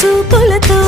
చూపులతో